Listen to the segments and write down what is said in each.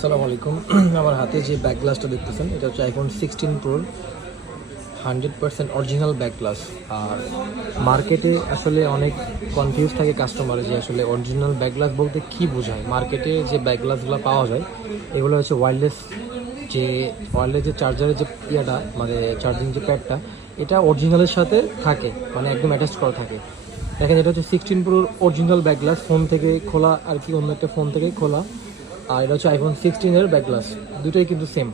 আসসালামু আলাইকুম। আমার হাতে যে ব্যাক গ্লাসটা দেখতেছেন এটা হচ্ছে আইফোন 16 প্রোর 100% অরিজিনাল ব্যাক গ্লাস। আর মার্কেটে আসলে অনেক কনফিউজ থাকে কাস্টমারে যে আসলে অরিজিনাল ব্যাক গ্লাস বলতে কী বোঝায়। মার্কেটে যে ব্যাক গ্লাসগুলো পাওয়া যায় এগুলো হচ্ছে ওয়্যারলেস যে চার্জারের যে ইয়েটা মানে চার্জিং যে প্যাডটা এটা অরিজিনালের সাথে থাকে, মানে একদম অ্যাটাচ করা থাকে। দেখেন এটা হচ্ছে 16 প্রোর অরিজিনাল ব্যাক গ্লাস, ফোন থেকে খোলা আর কি, অন্য একটা ফোন থেকে খোলা। আর এটা হচ্ছে আইফোন 16-এর ব্যাক গ্লাস, দুটোই কিন্তু সেম।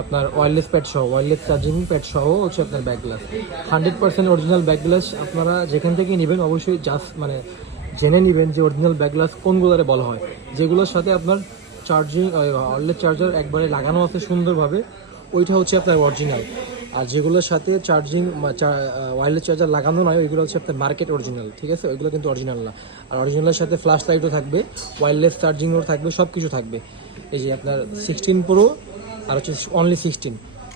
আপনার ওয়্যারলেস প্যাড সহ, ওয়্যারলেস চার্জিং প্যাড সহ হচ্ছে আপনার back glass. 100% original back glass. আপনারা যেখান থেকে নেবেন অবশ্যই জাস্ট মানে জেনে নেবেন যে অরিজিনাল ব্যাক গ্লাস কোনগুলোরে বলা হয়, যেগুলোর সাথে আপনার চার্জিং ওয়্যারলেস চার্জার একবারে লাগানো আছে সুন্দরভাবে, ওইটা হচ্ছে আপনার অরিজিনাল। আর যেগুলোর সাথে চার্জিং ওয়্যারলেস চার্জার লাগানো নয় ওইগুলো হচ্ছে আপনার মার্কেট অরিজিনাল, ঠিক আছে? ওইগুলো কিন্তু অরিজিনাল না। আর অরিজিনালের সাথে ফ্ল্যাশ লাইটও থাকবে, ওয়্যারলেস চার্জিংও থাকবে, সব কিছু থাকবে। এই যে আপনার 16 প্রো আর হচ্ছে অনলি 16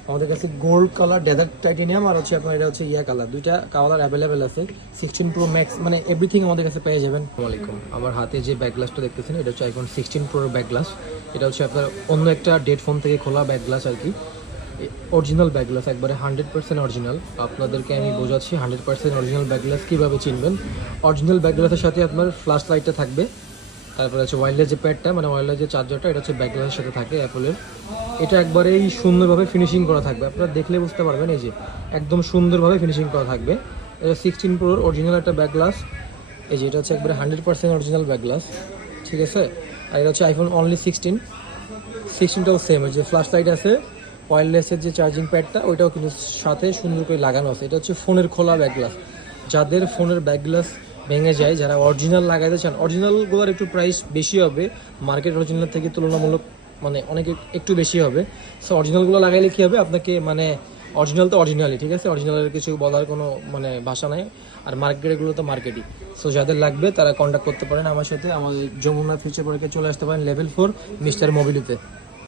আমাদের কাছে গোল্ড কালার, ডেজার্ট টাইটেনিয়াম আর হচ্ছে আপনার এটা হচ্ছে ইয়া কালার, দুইটা কালার অ্যাভেলেবেল আছে। 16 প্রো ম্যাক্স মানে এভরিথিং আমাদের কাছে পেয়ে যাবেন। আসসালামু আলাইকুম। আমার হাতে যে ব্যাক গ্লাসটা দেখতেছেন এটা হচ্ছে আইফোন 16 প্রোর ব্যাক গ্লাস। এটা হচ্ছে আপনার অন্য একটা ডেড ফোন থেকে খোলা ব্যাক গ্লাস আর কি। অরিজিনাল ব্যাক গ্লাস, একবারে 100% অরিজিনাল। আপনাদেরকে আমি বোঝাচ্ছি 100% অরিজিনাল ব্যাক গ্লাস কীভাবে চিনবেন। অরিজিনাল ব্যাক গ্লাসের সাথে আপনার ফ্ল্যাশ লাইটটা থাকবে, তারপরে হচ্ছে ওয়্যারলেস যে প্যাডটা মানে ওয়্যারলেস যে চার্জারটা এটা হচ্ছে ব্যাক গ্লাসের সাথে থাকে অ্যাপলের। এটা একবারেই সুন্দরভাবে ফিনিশিং করা থাকবে, আপনারা দেখলে বুঝতে পারবেন। এই যে একদম সুন্দরভাবে ফিনিশিং করা থাকবে। এটা 16 প্রোর অরিজিনাল একটা ব্যাক গ্লাস। এই যে এটা হচ্ছে একবারে 100% অরিজিনাল ব্যাক গ্লাস, ঠিক আছে? আর এটা হচ্ছে আইফোন অনলি 16টাও সেম। ওই যে ফ্ল্যাশ লাইট আছে, ওয়্যারলেসের যে চার্জিং প্যাডটা ওইটাও কিন্তু সাথে সুন্দর করে লাগানো আছে। এটা হচ্ছে ফোনের খোলা ব্যাক গ্লাস। যাদের ফোনের ব্যাক গ্লাস ভেঙে যায়, যারা অরিজিনাল লাগাইতে চান, অরিজিনালগুলোর একটু প্রাইস বেশি হবে মার্কেট অরিজিনাল থেকে তুলনামূলক, মানে অনেক একটু বেশি হবে। সো অরিজিনালগুলো লাগাইলে কী হবে, আপনাকে মানে অরিজিনাল তো অরিজিনালই, ঠিক আছে? অরিজিনালের কিছু বলার কোনো মানে ভাষা নাই। আর মার্কেটগুলো তো মার্কেটই। সো যাদের লাগবে তারা কন্ট্যাক্ট করতে পারেন আমার সাথে। আমাদের যমুনা ফিউচার পার্কে চলে আসতে পারেন লেভেল 4 মিস্টার মোবিলিতে।